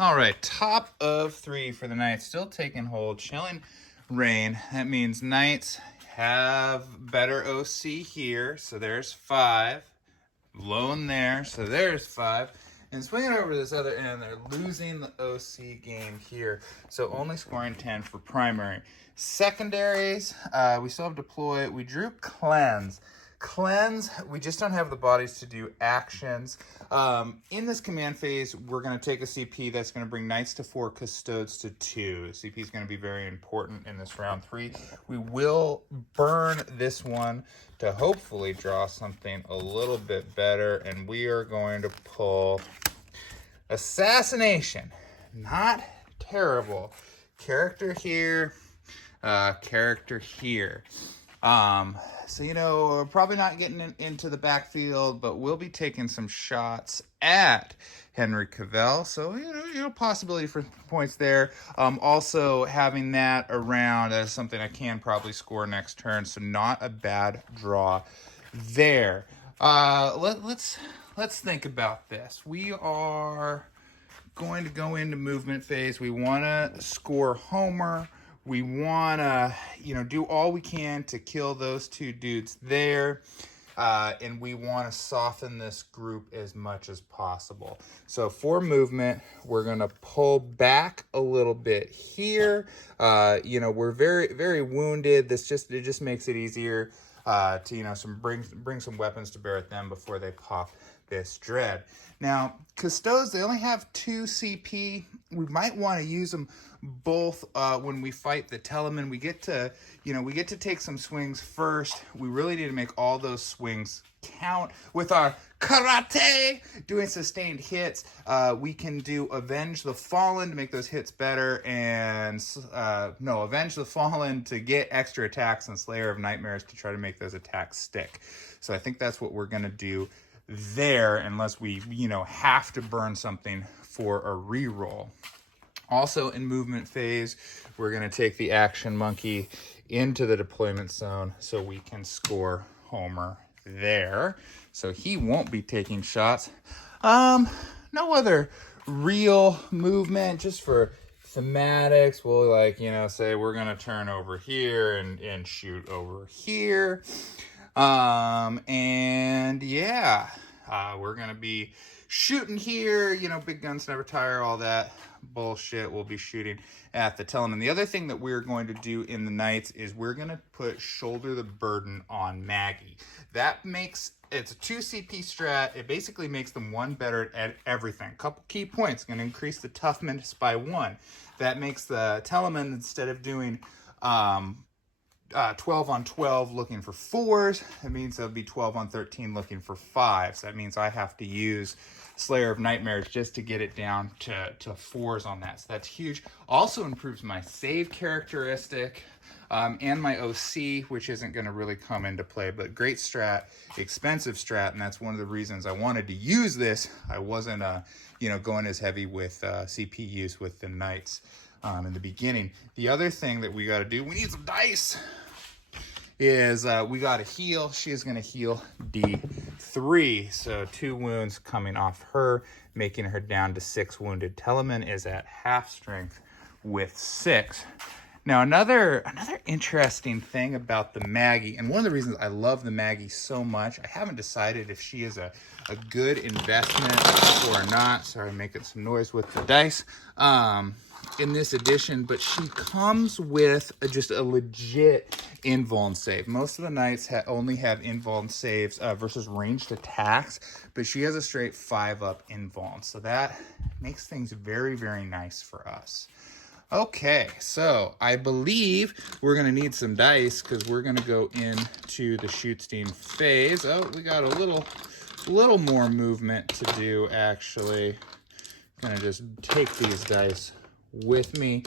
All right, top of 3 for the Knights, still taking hold. Chilling Rain. That means Knights have better OC here, so there's 5. Lone there, so there's 5. And swinging over to this other end, they're losing the OC game here, so only scoring 10 for primary. Secondaries, we still have deploy. We drew cleanse. Cleanse, we just don't have the bodies to do actions. In this command phase, we're going to take a CP that's going to bring Knights to 4, Custodes to 2. CP is going to be very important in this round 3. We will burn this one to hopefully draw something a little bit better, and we are going to pull Assassination. Not terrible. Character here, character here. So, we're probably not getting into the backfield, but we'll be taking some shots at Henry Cavill. So, possibility for points there. Also having that around as something I can probably score next turn. So not a bad draw there. Let's think about this. We are going to go into movement phase. We want to score Homer. We want to, do all we can to kill those 2 dudes there. And we want to soften this group as much as possible. So for movement, we're going to pull back a little bit here. We're very, very wounded. It just makes it easier to, bring some weapons to bear at them before they pop this dread. Now, Custodes, they only have 2 CP. We might want to use them both when we fight the Telemann. We get to take some swings first. We really need to make all those swings count. With our karate doing sustained hits, we can do Avenge the Fallen to make those hits better, and Avenge the Fallen to get extra attacks, and Slayer of Nightmares to try to make those attacks stick. So I think that's what we're going to do there, unless we, have to burn something for a reroll. Also in movement phase, we're going to take the Action Monkey into the deployment zone so we can score Homer there. So he won't be taking shots. No other real movement, just for thematics. We'll say we're going to turn over here and shoot over here. We're going to be shooting here, big guns never tire, all that bullshit. We'll be shooting at the Telemann. The other thing that we're going to do in the Knights is we're going to put Shoulder the Burden on Maggie. It's a 2 CP strat. It basically makes them 1 better at everything. Couple key points. Going to increase the toughness by 1. That makes the Telemann, instead of doing 12 on 12 looking for 4s, it means they'll be 12 on 13 looking for 5s. So that means I have to use Slayer of Nightmares just to get it down to 4s on that. So that's huge. Also improves my save characteristic and my OC, which isn't going to really come into play. But great strat, expensive strat, and that's one of the reasons I wanted to use this. I wasn't going as heavy with CP use with the Knights in the beginning. The other thing that we got to do, we need some dice, is we got to heal. She is going to heal D3. So 2 wounds coming off her, making her down to 6 wounded. Telemann is at half strength with 6. Now, another interesting thing about the Maggie, and one of the reasons I love the Maggie so much, I haven't decided if she is a good investment or not. Sorry, I'm making some noise with the dice in this edition, but she comes with just a legit invuln save. Most of the Knights only have invuln saves versus ranged attacks, but she has a straight 5-up invuln, so that makes things very, very nice for us. Okay, so I believe we're going to need some dice because we're going to go into the Shootstein phase. Oh, we got a little more movement to do, actually. Going to just take these dice with me.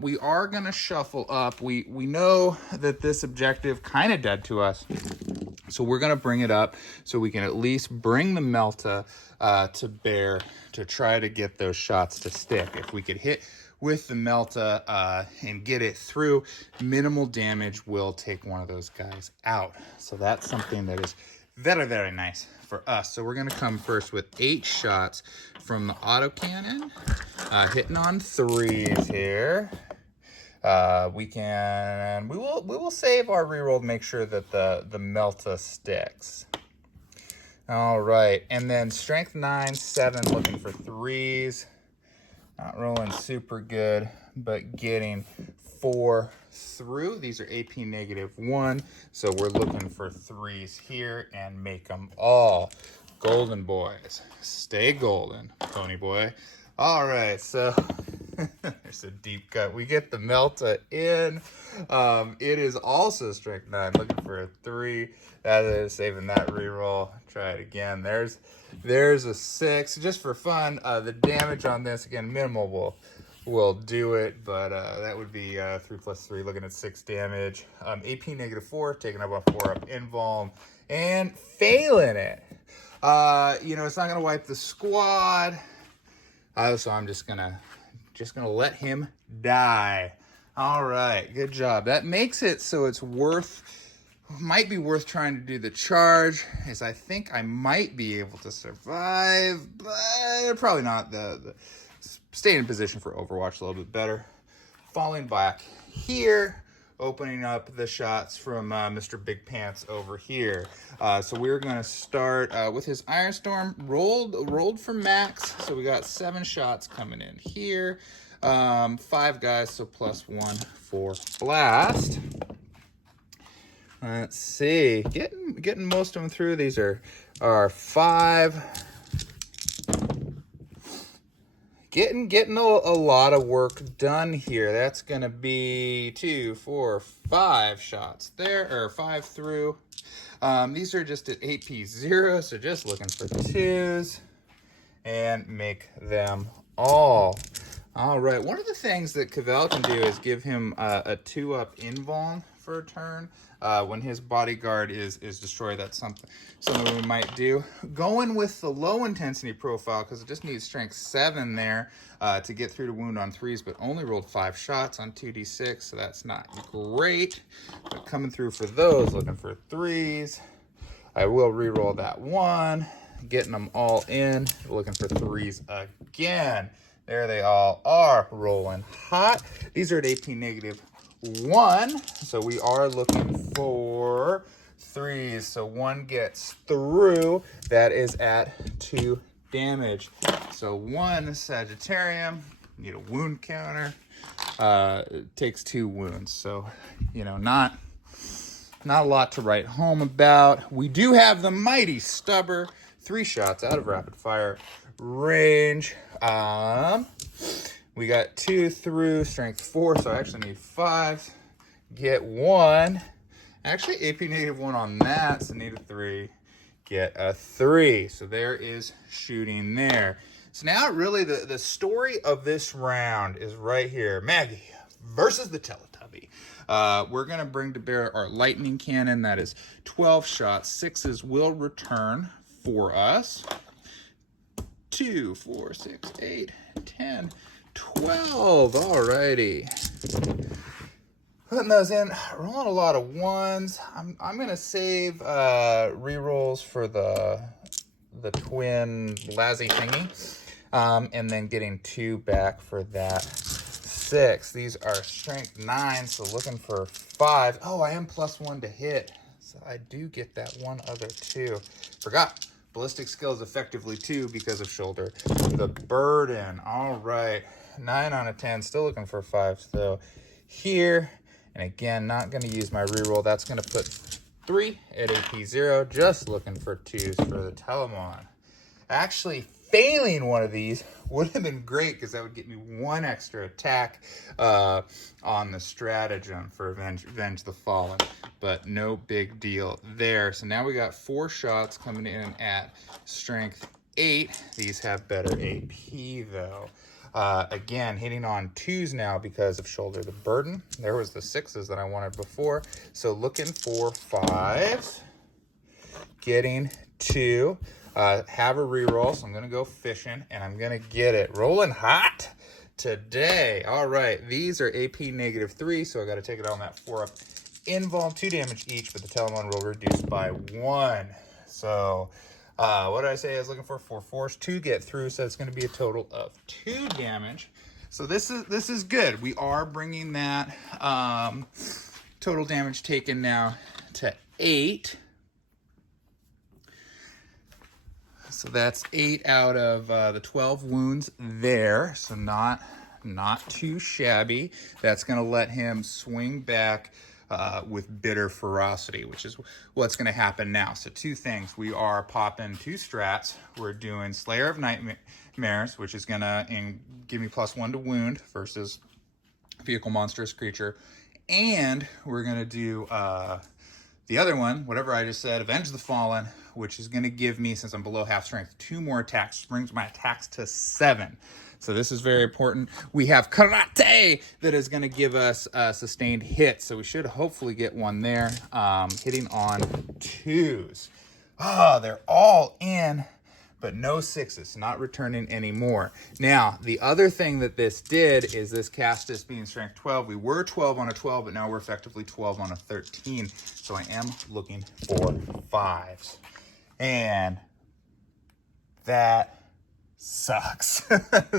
We are going to shuffle up. We know that this objective kind of dead to us, so we're going to bring it up so we can at least bring the Melta to bear to try to get those shots to stick. If we could hit with the Melta and get it through, minimal damage will take one of those guys out. So that's something that is very, very nice for us. So we're going to come first with 8 shots from the autocannon. Hitting on 3s here. We will save our reroll to make sure that the Melta sticks. All right, and then strength 9, 7, looking for 3s. Not rolling super good, but getting 4 through. These are AP -1, so we're looking for 3s here and make them all. Golden boys, stay golden, Pony Boy. All right, so there's a deep cut. We get the Melta in. It is also strength 9, looking for a 3. That is saving that reroll. Try it again. There's a 6. Just for fun, the damage on this, again, minimal will do it, but that would be 3 + 3, looking at 6 damage. AP -4, taking up a 4-up invuln, and failing it. It's not gonna wipe the squad. So I'm just gonna let him die. All right, good job. That makes it so it's might be worth trying to do the charge, as I think I might be able to survive, but probably not. The staying in position for Overwatch a little bit better. Falling back here, opening up the shots from Mr. Big Pants over here. So we're gonna start with his Iron Storm, rolled for max. So we got 7 shots coming in here. 5 guys, so +1 for blast. Let's see, getting most of them through. These are 5. Getting a lot of work done here. That's gonna be 2, 4, 5 shots there, or 5 through. These are just at AP 0, so just looking for 2s and make them all. All right, one of the things that Cavell can do is give him a 2-up invuln for a turn. When his bodyguard is destroyed, that's something we might do. Going with the low intensity profile, because it just needs strength 7 there to get through to wound on 3s, but only rolled 5 shots on 2d6, so that's not great. But coming through for those, looking for 3s. I will re-roll that 1, getting them all in, looking for 3s again. There they all are, rolling hot. These are at AP -1, so we are looking for 3s. So 1 gets through. That is at 2 damage. So 1 Sagittarium, need a wound counter. It takes 2 wounds. So, not a lot to write home about. We do have the mighty Stubber, 3 shots out of rapid fire range. We got 2 through, strength 4, so I actually need 5. Get 1. Actually, AP -1 on that, so need a 3. Get a 3. So there is shooting there. So now really the story of this round is right here. Maggie versus the Teletubby. We're going to bring to bear our lightning cannon. That is 12 shots. 6s will return for us. 2, 4, 6, 8, 10, 12. Alrighty. Putting those in, rolling a lot of 1s. I'm gonna save rerolls for the twin Lazzy thingy, and then getting 2 back for that 6. These are strength 9, so looking for 5. Oh, I am +1 to hit, so I do get that 1 other 2. Forgot. Ballistic skills effectively 2 because of shoulder the burden. All right, 9 out of 10, still looking for 5. So here, and again, not going to use my reroll. That's going to put 3 at AP 0. Just looking for 2s for the Telemon. Actually, failing one of these would have been great, because that would get me 1 extra attack on the stratagem for Avenge the Fallen. But no big deal there. So now we got 4 shots coming in at strength 8. These have better AP though. Again, hitting on 2s now because of shoulder the burden. There was the 6s that I wanted before. So looking for 5s. Getting 2. Have a reroll, so I'm going to go fishing, and I'm going to get it. Rolling hot today. All right, these are AP -3, so I got to take it on that 4-up invuln. 2 damage each, but the Telemon will reduce by 1. So What did I say I was looking for? 4 force to get through, so it's going to be a total of 2 damage. So this is good. We are bringing that total damage taken now to 8. So that's 8 out of the 12 wounds there. So not too shabby. That's going to let him swing back with bitter ferocity, which is what's going to happen now. So 2 things. We are popping 2 strats. We're doing Slayer of Nightmares, which is going to give me +1 to wound versus vehicle monstrous creature. And we're going to do the other one, whatever I just said, Avenge the Fallen, which is going to give me, since I'm below half strength, 2 more attacks. Brings my attacks to 7. So this is very important. We have Karate that is going to give us sustained hits. So we should hopefully get one there. Hitting on 2s. Oh, they're all in, but no 6s. Not returning anymore. Now, the other thing that this did is this Custodes being strength 12. We were 12 on a 12, but now we're effectively 12 on a 13. So I am looking for 5s. And that sucks.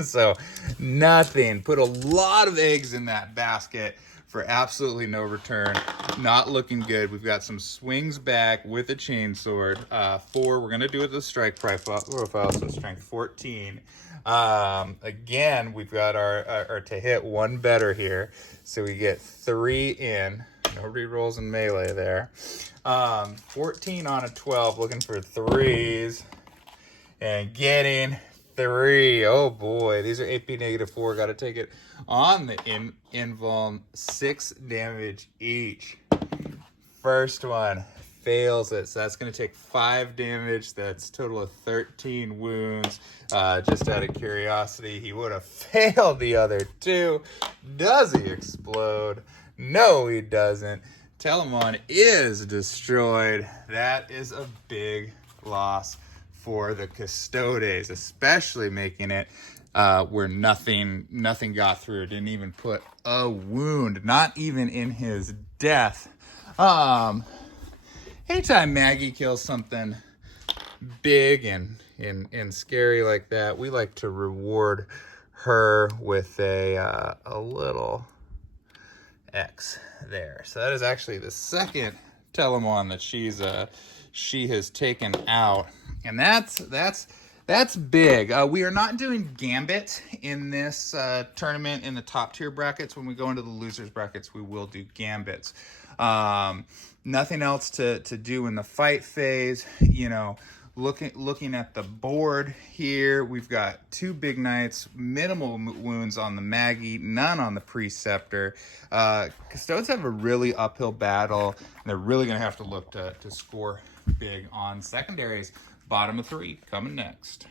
So nothing. Put a lot of eggs in that basket for absolutely no return. Not looking good. We've got some swings back with a chainsword. 4, we're going to do it with the strike profile, so strength 14. Again, we've got our to hit 1 better here. So we get 3 in. No rerolls in melee there. 14 on a 12, looking for 3s. And getting 3. Oh boy, these are AP -4. Got to take it on the invuln. 6 damage each. First one fails it, so that's going to take 5 damage. That's a total of 13 wounds. Just out of curiosity, he would have failed the other 2. Does he explode? No, he doesn't. Telemon is destroyed. That is a big loss for the Custodes, especially making it where nothing got through. Didn't even put a wound, not even in his death. Anytime Maggie kills something big and scary like that, we like to reward her with a little X there. So that is actually the second Telemon that she has taken out, and that's big. We are not doing Gambit in this tournament in the top tier brackets. When we go into the losers brackets, we will do Gambits. Nothing else to do in the fight phase. You know, looking at the board here, we've got 2 big knights, minimal wounds on the Maggie, none on the Preceptor. Custodes have a really uphill battle, and they're really going to have to look to score big on secondaries. Bottom of 3 coming next.